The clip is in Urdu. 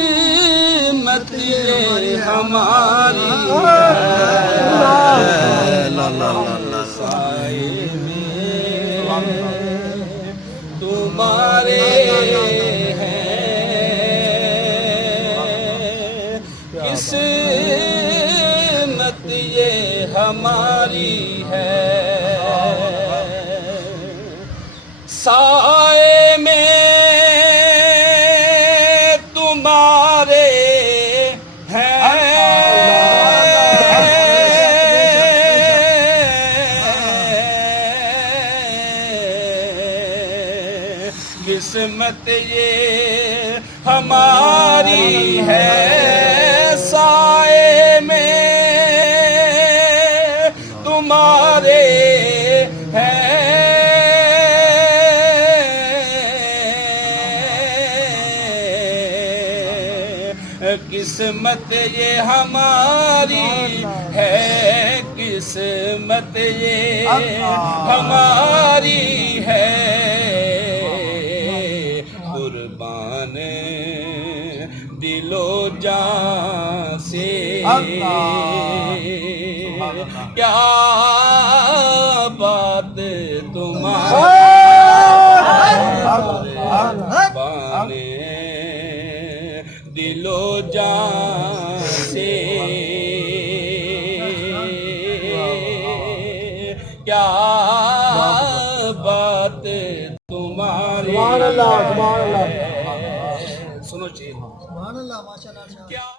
قسمت یہ ہماری سائے میں تمہارے قسمت یہ ہماری ہے سائے میں تمہارے ہیں قسمت یہ ہماری ہے سائے میں تمہارے قسمت یہ ہماری ہے قسمت یہ ہماری ہے قربان دل و جان سے کیا بات تمہاری قربان دل و جان سے کیا بات تمہاری سبحان اللہ سبحان اللہ سنو چاہیے سبحان اللہ ماشاءاللہ.